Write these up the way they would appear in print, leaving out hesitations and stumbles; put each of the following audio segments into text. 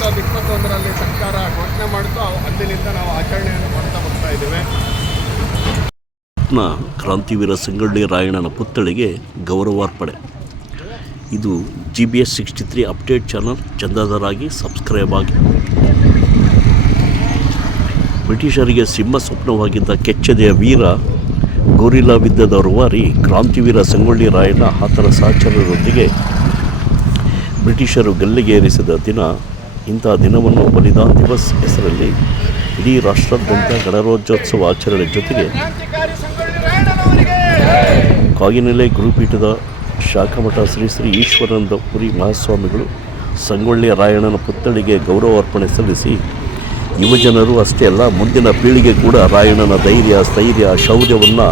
2021ರಲ್ಲಿ ಸರ್ಕಾರ ಘೋಷಣೆ ಮಾಡಿದ್ದು ಅಂದಿನಿಂದ ನಾವು ಆಚರಣೆಯನ್ನು ಮಾಡ್ತಾ ಬರ್ತಾ ಇದ್ದೇವೆ. ಕ್ರಾಂತಿವೀರ ಸಂಗೊಳ್ಳಿ ರಾಯಣ್ಣನ ಪುತ್ಥಳಿಗೆ ಗೌರವಾರ್ಪಣೆ. ಇದು GBS 63 ಅಪ್ಡೇಟ್ ಚಾನಲ್. ಚಂದಾದಾರರಾಗಿ ಸಬ್ಸ್ಕ್ರೈಬ್ ಆಗಿ. ಬ್ರಿಟಿಷರಿಗೆ ಸಿಂಹ ಸ್ವಪ್ನವಾಗಿದ್ದ ಕೆಚ್ಚೆದೆಯ ವೀರ ಗೋರಿಲ್ಲಾ ಯುದ್ಧದ ರೂವಾರಿ ಕ್ರಾಂತಿವೀರ ಸಂಗೊಳ್ಳಿ ರಾಯಣ್ಣ ಆತನ ಸಹಚರರೊಂದಿಗೆ ಬ್ರಿಟಿಷರು ಗಲ್ಲಿಗೇರಿಸಿದ ದಿನ. ಇಂಥ ದಿನವನ್ನು ಬಲಿದಾನ್ ದಿವಸ್ ಹೆಸರಲ್ಲಿ ಇಡೀ ರಾಷ್ಟ್ರಾದ್ಯಂತ ಗಣರಾಜ್ಯೋತ್ಸವ ಆಚರಣೆ ಜೊತೆಗೆ ಕಾಗಿನೆಲೆ ಗುರುಪೀಠದ ಶಾಖಮಠ ಶ್ರೀ ಶ್ರೀ ಈಶ್ವರಾನಂದ ಪುರಿ ಮಹಾಸ್ವಾಮಿಗಳು ಸಂಗೊಳ್ಳಿ ರಾಯಣ್ಣನ ಪುತ್ಥಳಿಗೆ ಗೌರವಾರ್ಪಣೆ ಸಲ್ಲಿಸಿ ಯುವಜನರು ಅಷ್ಟೇ ಅಲ್ಲ, ಮುಂದಿನ ಪೀಳಿಗೆ ಕೂಡ ರಾಯಣ್ಣನ ಧೈರ್ಯ, ಸ್ಥೈರ್ಯ, ಶೌರ್ಯವನ್ನು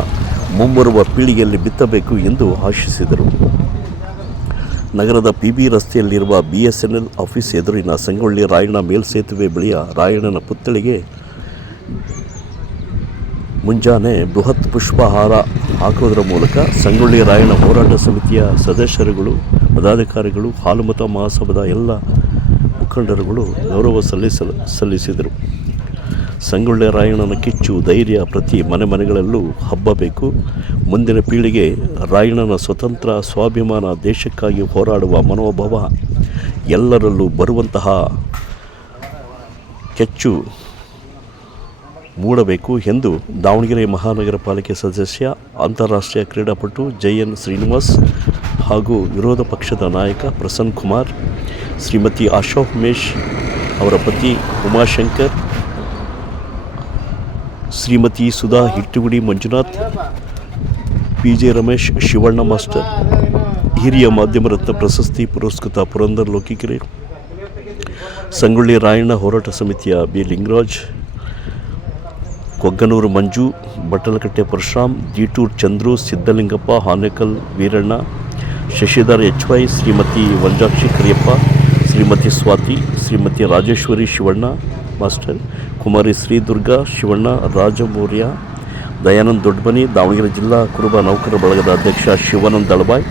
ಮುಂಬರುವ ಪೀಳಿಗೆಯಲ್ಲಿ ಬಿತ್ತಬೇಕು ಎಂದು ಆಶಿಸಿದರು. ನಗರದ PB ರಸ್ತೆಯಲ್ಲಿರುವ BSNL ಆಫೀಸ್ ಎದುರಿನ ಸಂಗೊಳ್ಳಿ ರಾಯಣ್ಣ ಮೇಲ್ಸೇತುವೆ ಬಳಿಯ ರಾಯಣ್ಣನ ಪುತ್ಥಳಿಗೆ ಮುಂಜಾನೆ ಬೃಹತ್ ಪುಷ್ಪಹಾರ ಹಾಕುವುದರ ಮೂಲಕ ಸಂಗೊಳ್ಳಿ ರಾಯಣ್ಣ ಹೋರಾಟ ಸಮಿತಿಯ ಸದಸ್ಯರುಗಳು, ಪದಾಧಿಕಾರಿಗಳು, ಹಾಲುಮತ ಮಹಾಸಭಾದ ಎಲ್ಲ ಮುಖಂಡರುಗಳು ಗೌರವ ಸಲ್ಲಿಸಿದರು. ಸಂಗೊಳ್ಳಿ ರಾಯಣ್ಣನ ಕಿಚ್ಚು, ಧೈರ್ಯ ಪ್ರತಿ ಮನೆಗಳಲ್ಲೂ ಹಬ್ಬಬೇಕು. ಮುಂದಿನ ಪೀಳಿಗೆ ರಾಯಣ್ಣನ ಸ್ವತಂತ್ರ, ಸ್ವಾಭಿಮಾನ, ದೇಶಕ್ಕಾಗಿ ಹೋರಾಡುವ ಮನೋಭಾವ ಎಲ್ಲರಲ್ಲೂ ಬರುವಂತಹ ಕೆಚ್ಚು ಮೂಡಬೇಕು ಎಂದು ದಾವಣಗೆರೆ ಮಹಾನಗರ ಪಾಲಿಕೆ ಸದಸ್ಯ, ಅಂತಾರಾಷ್ಟ್ರೀಯ ಕ್ರೀಡಾಪಟು JN ಶ್ರೀನಿವಾಸ್ ಹಾಗೂ ವಿರೋಧ ಪಕ್ಷದ ನಾಯಕ ಪ್ರಸನ್ನ ಕುಮಾರ್, ಶ್ರೀಮತಿ ಆಶಾ ಉಮೇಶ್ ಅವರ ಪತಿ ಉಮಾಶಂಕರ್, ಶ್ರೀಮತಿ ಸುಧಾ ಹಿಟ್ಟುಗುಡಿ ಮಂಜುನಾಥ್, PJ ರಮೇಶ್, ಶಿವಣ್ಣ ಮಾಸ್ಟರ್, ಹಿರಿಯ ಮಾಧ್ಯಮ ರತ್ನ ಪ್ರಶಸ್ತಿ ಪುರಸ್ಕೃತ ಪುರಂದರ್ ಲೋಕಿಕೆರೆ, ಸಂಗೊಳ್ಳಿ ರಾಯಣ್ಣ ಹೋರಾಟ ಸಮಿತಿಯ B ಲಿಂಗರಾಜ್, ಕೊಗ್ಗನೂರು ಮಂಜು, ಬಟ್ಟಲಕಟ್ಟೆ ಪರಶುರಾಮ್, ದೀಟೂರ್ ಚಂದ್ರು, ಸಿದ್ದಲಿಂಗಪ್ಪ, ಹಾನೇಕಲ್ ವೀರಣ್ಣ, ಶಶಿಧರ್ HY, ಶ್ರೀಮತಿ ವಂಜಾಕ್ಷಿ ಕರಿಯಪ್ಪ, ಶ್ರೀಮತಿ ಸ್ವಾತಿ, ಶ್ರೀಮತಿ ರಾಜೇಶ್ವರಿ ಶಿವಣ್ಣ ಮಾಸ್ಟರ್, ಕುಮಾರಿ ಶ್ರೀದುರ್ಗಾ ಶಿವಣ್ಣ, ರಾಜಮೌರ್ಯ, ದಯಾನಂದ್ ದೊಡ್ಡಮನಿ, ದಾವಣಗೆರೆ ಜಿಲ್ಲಾ ಕುರುಬ ನೌಕರ ಬಳಗದ ಅಧ್ಯಕ್ಷ ಶಿವಾನಂದ್ ದಳಬಾಯ್,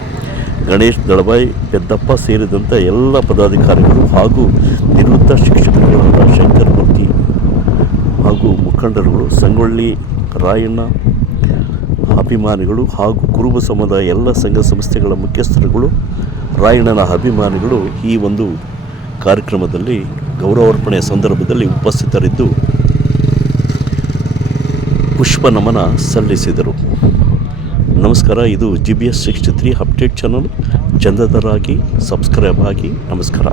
ಗಣೇಶ್ ದಳಬಾಯ್, ಪೆದ್ದಪ್ಪ ಸೇರಿದಂತೆ ಎಲ್ಲ ಪದಾಧಿಕಾರಿಗಳು ಹಾಗೂ ನಿವೃತ್ತ ಶಿಕ್ಷಕರುಗಳಾದ ಶಂಕರ್ ಮೂರ್ತಿ ಹಾಗೂ ಮುಖಂಡರುಗಳು, ಸಂಗೊಳ್ಳಿ ರಾಯಣ್ಣ ಅಭಿಮಾನಿಗಳು ಹಾಗೂ ಕುರುಬ ಸಮುದಾಯ ಎಲ್ಲ ಸಂಘ ಸಂಸ್ಥೆಗಳ ಮುಖ್ಯಸ್ಥರುಗಳು, ರಾಯಣ್ಣನ ಅಭಿಮಾನಿಗಳು ಈ ಒಂದು ಕಾರ್ಯಕ್ರಮದಲ್ಲಿ ಗೌರವಾರ್ಪಣೆಯ ಸಂದರ್ಭದಲ್ಲಿ ಉಪಸ್ಥಿತರಿದ್ದು ಪುಷ್ಪ ನಮನ ಸಲ್ಲಿಸಿದರು. ನಮಸ್ಕಾರ. ಇದು GBS 63 ಅಪ್ಡೇಟ್ ಚಾನಲ್. ಚಂದಾದಾರರಾಗಿ ಸಬ್ಸ್ಕ್ರೈಬ್ ಆಗಿ. ನಮಸ್ಕಾರ.